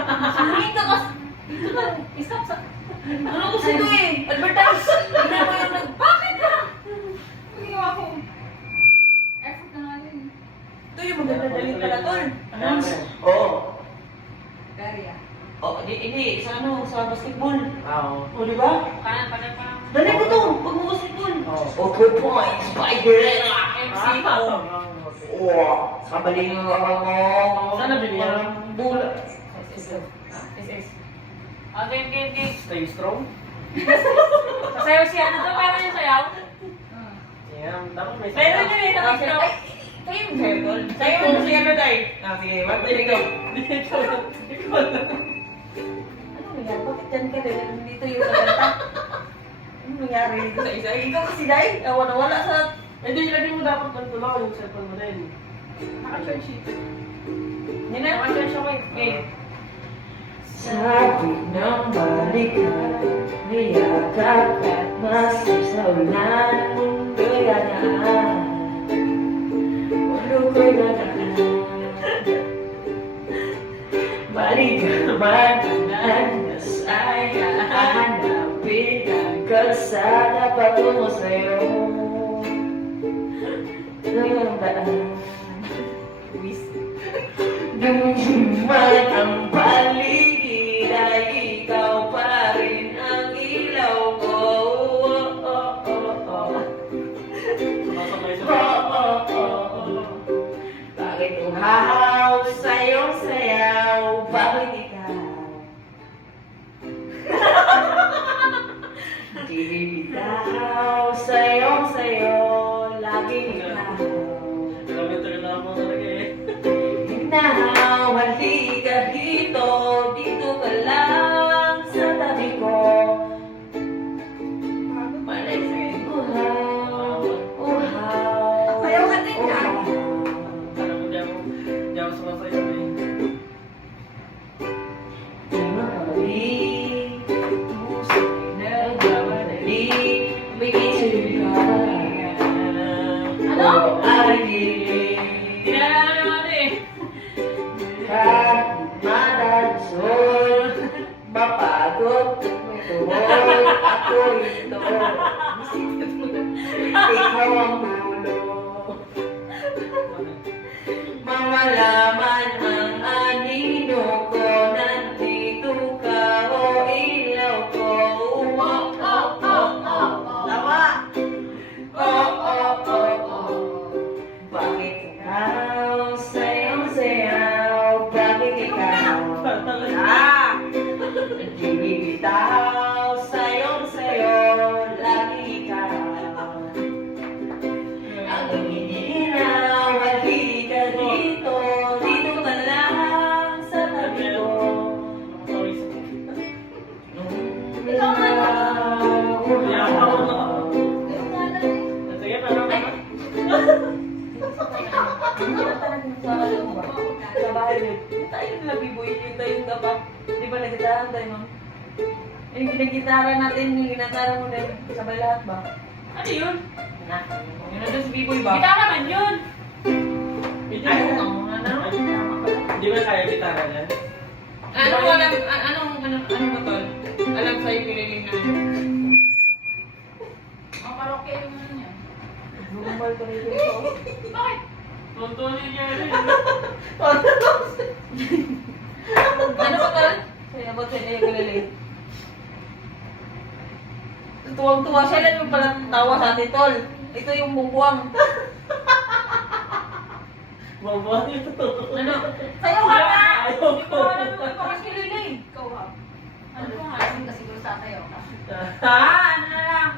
Sabihin ka kasi. Ito ka. Stop sa... Ano ko sino eh? Advertise. Hindi mo yung bakit ka? Hindi ako. Effort na nga yun. Ito yung maganda dalit pala, tol. Ano? Oo. Garia. Oh, hindi. Sa ano? Sa basketball. Oo. O, di ba? Kanan. Dali mo to. Pag mo basketball. Okay po, may Spider-Man MC ko. Wow. Kabaling mo ako. Saan nabili yan? Bula. SS. Game. Stay strong. Sasayaw siya. Ano to? Meron yung sayaw? Yan. Dapat may Meron yun eh. Sa TikTok. Kayo yung sayaw, tol. Sayaw mo siya ano tayo. Sige, magdilig ko. Ano nangyari? Bakit dyan ka rin? Dito yung kanta. Ano nangyari dito sa isa? Ikaw kasi dahil nawala sa... Hindi, ilagay mo dapat ng tulong yung cellphone mo rin. Naka-charge sheet. Hindi na naka-charge ako eh. Sabi ng balikan, niyakap at masip sa ulan, mundo'y ganaan. Walo ko'y ganaan. Balikan man, nasaya, hanapin ang kalsada patungo sa'yo. Ngayong daan, Gumuman ang paligid ay ikaw pa rin ang ilaw ko. Sumasabay sa Bakit uhaw sa'yong sayaw? Bakit ikaw? Di bitaw sa'yong sayo, laging ikaw. kilometer na mo talaga eh. Now, halika dito, dito ka lang sa tabi ko. Malay sa'yo, uhaw. Ayaw ka din ka. Alam mo, di ako sumasayaw eh. Di makabalik, puso nagmamadali, bigay ka. Ano? Ay, dilim. Tinalala naman eh. Kahit madansol, mapagod, may tuhod, ako ito. Ikaw ang dulo. Mamalaman ang anino ko, nandito ka o ilaw ko. Lawa. Bakit ikaw sayang sayaw? Bakit ikaw? Ah. Di bitaw sayong sayo, lagi ikaw. Ang hinihinaw, halika dito, dito ka lang sa tabi ko. Ikaw nga lang. Sige, pero Sa bahay niyo, tayo nila biboy, yung tayong dapat. Di ba nagitaran tayo, ma'am? Yung ginagitara natin, yung ginatara mo din, sabay lahat ba? Ano yun? Na, yun na doon si biboy ba? Kita naman yun. Ay, oo, ano? Di ba kaya gitara niyan? Ano mo tol? Alam sa'yo piniling na yun. Ang karaoke yung ano niya. Gugumal ko rin ito. Bakit? Tuntunin niya rin. Ano ba tol? Kaya ba sa'yo yung piniling? Tuwang-tuwa siya lang yung pala tawa sa atin, tol. Ito yung bungkuang. Mabuhat ito. Ano? Sayaw ka na! Ayaw Hindi ko. ko alam yung pakas kililig. Ikaw ha? Ano ko nga? Lasing ka siguro sa sayaw ka. Ano na lang?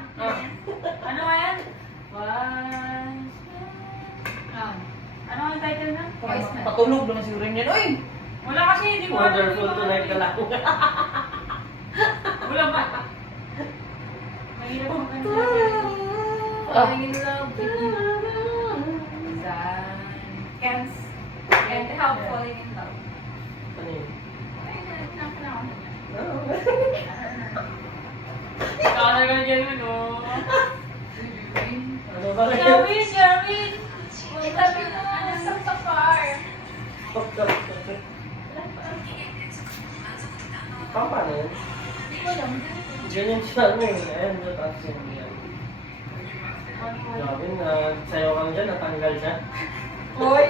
Ano nga yan? Ano ang title na? Voice na. Patulog naman siguro yan. Uy! Wala kasi, hindi ko alam. Wonderful tonight ka lang. Wala ba? Mahirap ang kanta. Falling in love with you. Can't help falling in love. Ano yun? Ay, nakakalaman niya. Oh. Ikaw na ganyan mo, no? Ano ba kayo? Jerwin! Jerwin! Sabi na, ano sa car? Paano yun? Hindi ko alam. Ganyan siya, ano yun. Ayan, tapos yun yan. Grabe na, sayo ka dyan, natanggal siya. Hoy!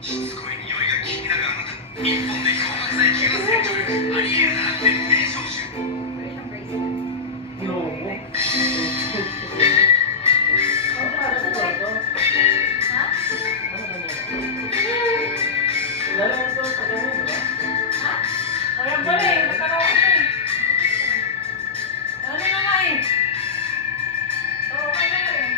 しつこい匂いが気になるあなた日本で漂白剤吸水というありえない徹底消臭 Wala siyang bracelet. Globo. Ano ba ito? Ha? Ano ganyan? Lalagay ito sa ganyan, di ba? Ha? Wala pala eh. Nagkakaroon ko eh. Ano na nga eh? Oo, ano ba yun?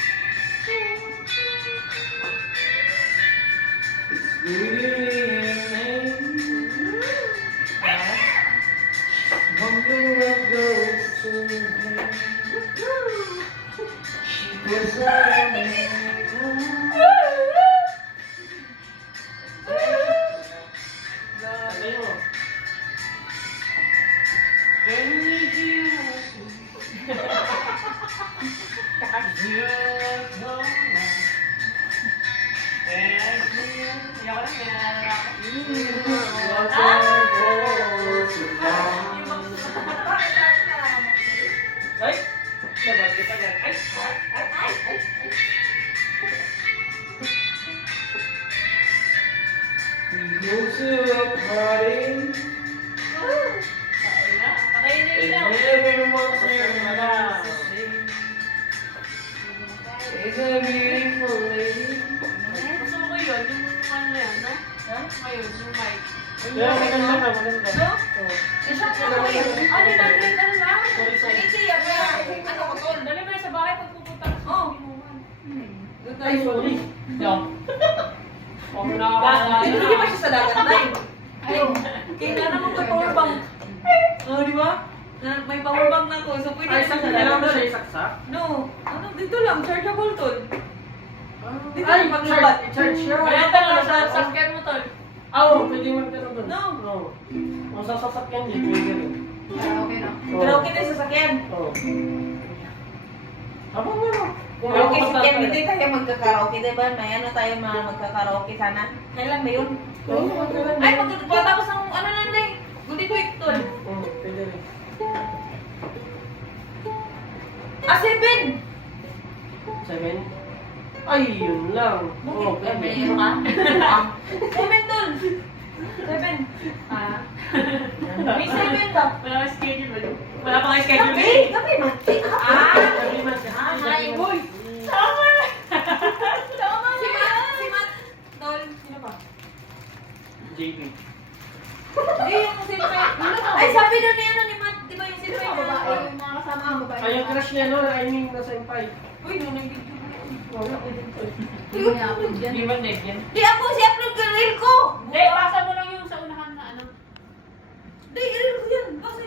Ay! Labas kita yan. Ay! We go to a party Patayin niyo and ilaw. everyone's wearing a gown. It's a beautiful lady. Gusto mo ko yun? Yung ano na yan, no? Ha? Ngayon, yung mic. Kaya maganda ka, maganda. No? Oo. Isa ko na eh. Ano na rin? Ano na? Sorry, sorry. Hindi, ano ko tol? Dali mo na sa bahay pag pupunta ka sa inuman. Doon tayo. Ay, sorry. Yo. Huwag na Hindi ba siya sa dagat na yun? Ay, kailan naman ko power bank? Oh, di ba? May power bank na ako, so pwede Ay, na sa kailangan mo dagat. siya isaksak? No, ano dito lang, chargeable tol. Dito Ay, yung paglabat. charge siya. Kaya talaga sa sasakyan mo tol. Oo, pwede magkaroon doon. No. Oo. Kung sasasakyan din, pwede rin. Okay na. Oo. Karaoke tayo sa sasakyan. Oo. Aba nga no. Kung Karaoke ako sa tatay. hindi tayo magkakaraoke, diba? May ano tayo mga magkakaraoke sana. Kailan ba yun? Oo, magkaroon. Ay, magkakatapos ng ano na na eh. Good week tol. Oo, pwede rin. Ah, 7! 7? Ay, yun lang. Oo, Bakit? May pwede. ano ka? 7 tol. 7. Ah. May 7 ba? Wala kang schedule ba? Wala pa nga schedule Gabi! eh. Gabi! Ah! Sabi man, Ah, sabi may man. boy. Tama na! Tama Si na! Matt! Si Matt! Tol, sino pa? JP. Hindi, yung silver. Ay, sabi doon ni ano ni Matt. Di ba yung silver Sino na? ba babae? Yung mga kasama ang babae. Ay, yung crush niya no, I mean, nasa impay. Uy, nung nag-video. Wala ko dito eh. Hindi ko niya-upload yan. Di ba neck yan? Di ako si upload ka reel ko. Hindi, pasa mo lang yung sa unahan na ano. Di,